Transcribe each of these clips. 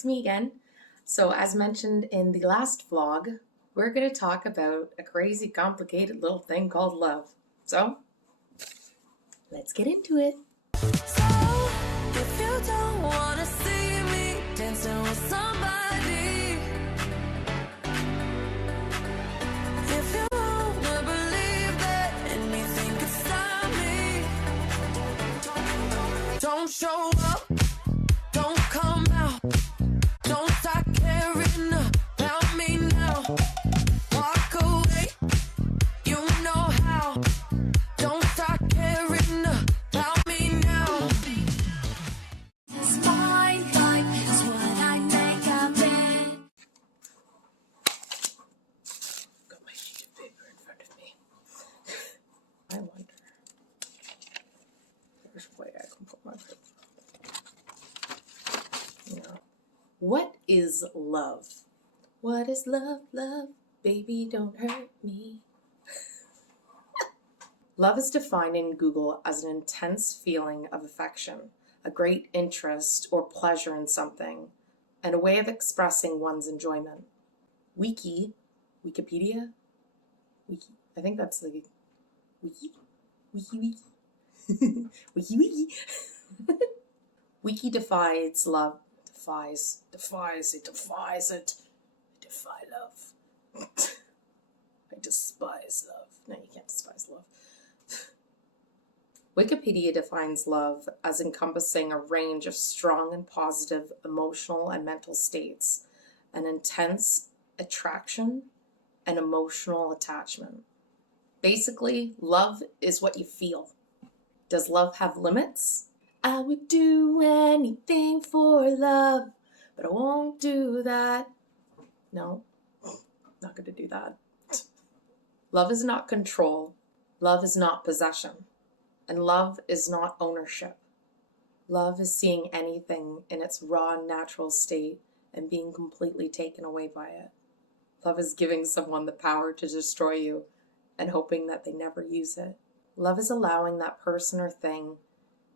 it's me again. So as mentioned in the last vlog, we're going to talk about a crazy complicated little thing called love. So let's get into it. So if you don't wanna see me dancing with somebody, if you wanna believe that anything could stop me, don't show up, don't come out, don't start caring about me now. Walk away, you know how. Don't start caring about me now. This fine line is what I make of it. Got my sheet of paper in front of me. I wonder. There's a way I can put my paper. Yeah. What is love? What is love, love? Baby, don't hurt me. Love is defined in Google as an intense feeling of affection, a great interest or pleasure in something, and a way of expressing one's enjoyment. Wikipedia? Wiki. I think that's the wiki. Wiki. Wiki defies love. Defies it. I defy love. I despise love. No, you can't despise love. Wikipedia defines love as encompassing a range of strong and positive emotional and mental states, an intense attraction and emotional attachment. Basically, love is what you feel. Does love have limits? I would do anything for love, but I won't do that. No, not going to do that. Love is not control. Love is not possession. And love is not ownership. Love is seeing anything in its raw, natural state and being completely taken away by it. Love is giving someone the power to destroy you and hoping that they never use it. Love is allowing that person or thing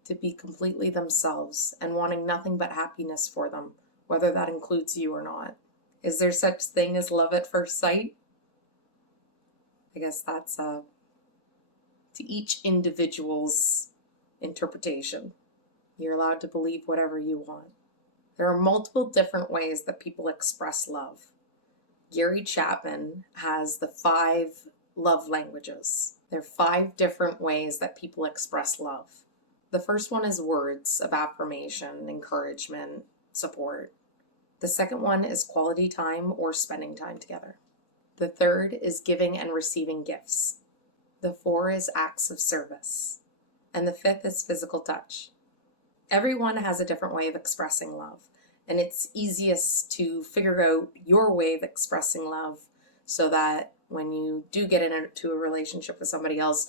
to be completely themselves and wanting nothing but happiness for them, whether that includes you or not. Is there such thing as love at first sight? I guess that's to each individual's interpretation. You're allowed to believe whatever you want. There are multiple different ways that people express love. Gary Chapman has the 5 love languages. There are 5 different ways that people express love. The first one is words of affirmation, encouragement, support. The second one is quality time or spending time together. The third is giving and receiving gifts. The 4 is acts of service. And the 5th is physical touch. Everyone has a different way of expressing love, and it's easiest to figure out your way of expressing love so that when you do get into a relationship with somebody else,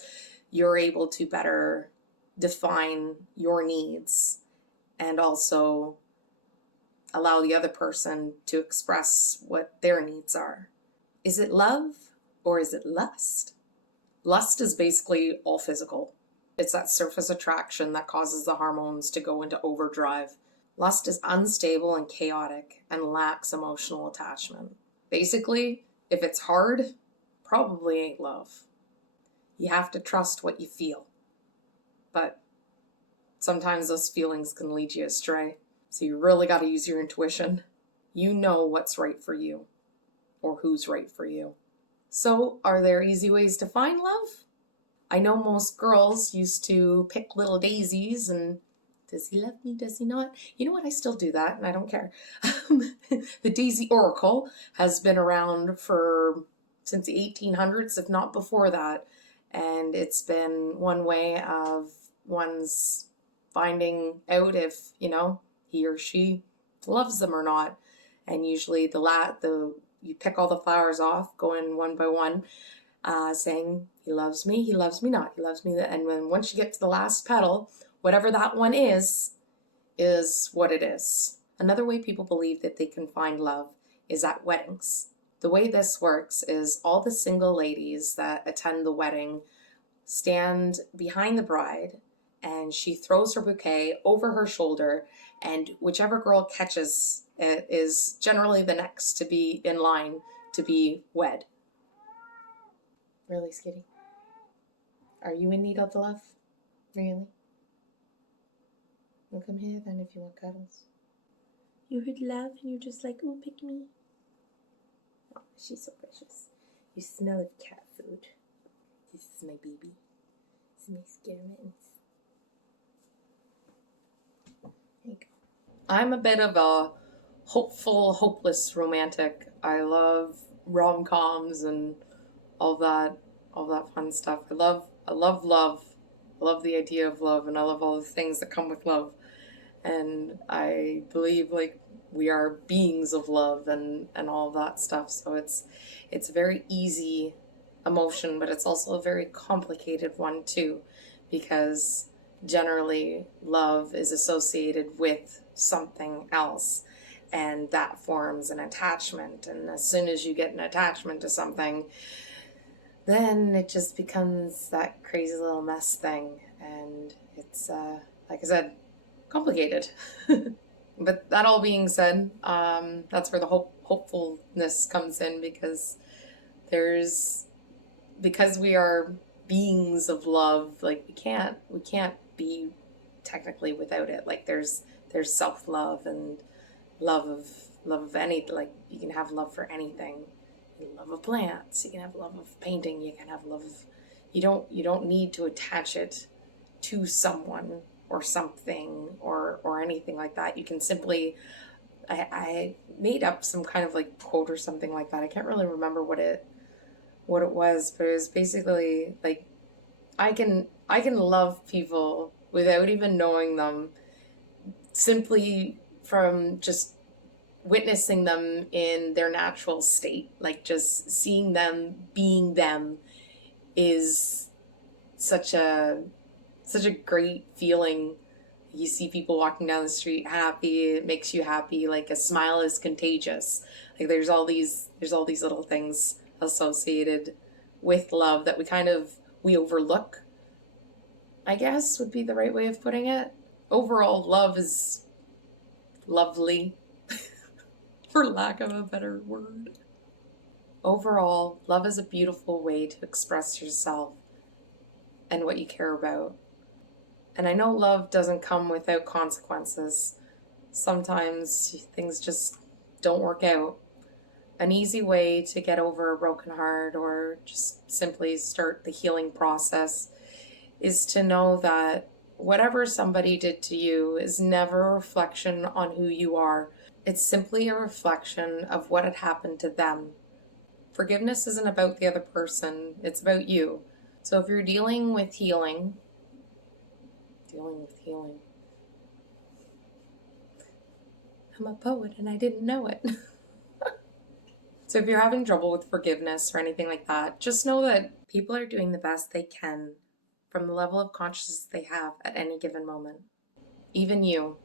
you're able to better define your needs and also allow the other person to express what their needs are. Is it love or is it lust? Lust is basically all physical. It's that surface attraction that causes the hormones to go into overdrive. Lust is unstable and chaotic and lacks emotional attachment. Basically, if it's hard, probably ain't love. You have to trust what you feel. But sometimes those feelings can lead you astray. So you really got to use your intuition. You know what's right for you or who's right for you. So, are there easy ways to find love? I know most girls used to pick little daisies and, does he love me, does he not? You know what, I still do that and I don't care. The Daisy Oracle has been around since the 1800s, if not before that. And it's been one way of one's finding out if, he or she loves them or not. And usually you pick all the flowers off, going one by one, saying, he loves me not, he loves me. And then once you get to the last petal, whatever that one is what it is. Another way people believe that they can find love is at weddings. The way this works is all the single ladies that attend the wedding stand behind the bride and she throws her bouquet over her shoulder, and whichever girl catches It is generally the next to be in line to be wed. Really, Skitty? Are you in need of love? Really? Well, come here then if you want cuddles. You heard love and you're just like, oh, pick me. Oh, she's so precious. You smell of cat food. This is my baby. This is my scaramouche. There you go. I'm a bit of a hopeful, hopeless romantic. I love rom-coms and all that fun stuff. I love love. I love the idea of love, and I love all the things that come with love. And I believe like we are beings of love and all that stuff. So it's a very easy emotion, but it's also a very complicated one too, because generally love is associated with something else, and that forms an attachment. And as soon as you get an attachment to something, then it just becomes that crazy little mess thing. And it's, like I said, complicated. But that all being said, that's where the hopefulness comes in, because we are beings of love, like we can't be technically without it. Like there's self-love and love of any, like you can have love for anything. You can love of plants, you can have love of painting, you can have love of, you don't need to attach it to someone or something or anything like that. You can simply, I made up some kind of like quote or something like that. I can't really remember what it was, but it was basically like I can love people without even knowing them, simply from just witnessing them in their natural state. Like just seeing them being them is such a great feeling. You see people walking down the street happy, it makes you happy. Like a smile is contagious. Like there's all these little things associated with love that we overlook, I guess would be the right way of putting it. Overall, love is lovely, for lack of a better word. Overall, love is a beautiful way to express yourself and what you care about. And I know love doesn't come without consequences. Sometimes things just don't work out. An easy way to get over a broken heart or just simply start the healing process is to know that whatever somebody did to you is never a reflection on who you are. It's simply a reflection of what had happened to them. Forgiveness isn't about the other person, it's about you. So if you're dealing with healing, I'm a poet and I didn't know it. So if you're having trouble with forgiveness or anything like that, just know that people are doing the best they can from the level of consciousness they have at any given moment. Even you.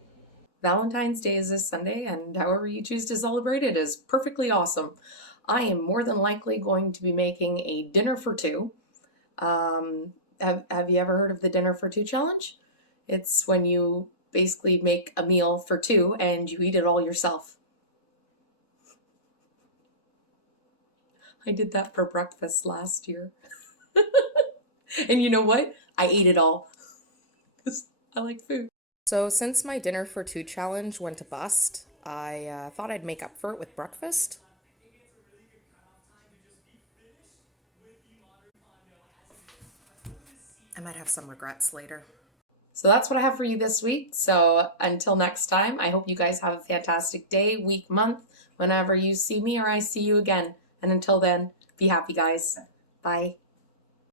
Valentine's Day is this Sunday, and however you choose to celebrate it is perfectly awesome. I am more than likely going to be making a dinner for two. Have you ever heard of the dinner for two challenge? It's when you basically make a meal for two and you eat it all yourself. I did that for breakfast last year. And you know what? I ate it all. Because I like food. So since my dinner for two challenge went to bust, I thought I'd make up for it with breakfast. I might have some regrets later. So that's what I have for you this week. So until next time, I hope you guys have a fantastic day, week, month, whenever you see me or I see you again. And until then, be happy, guys. Bye.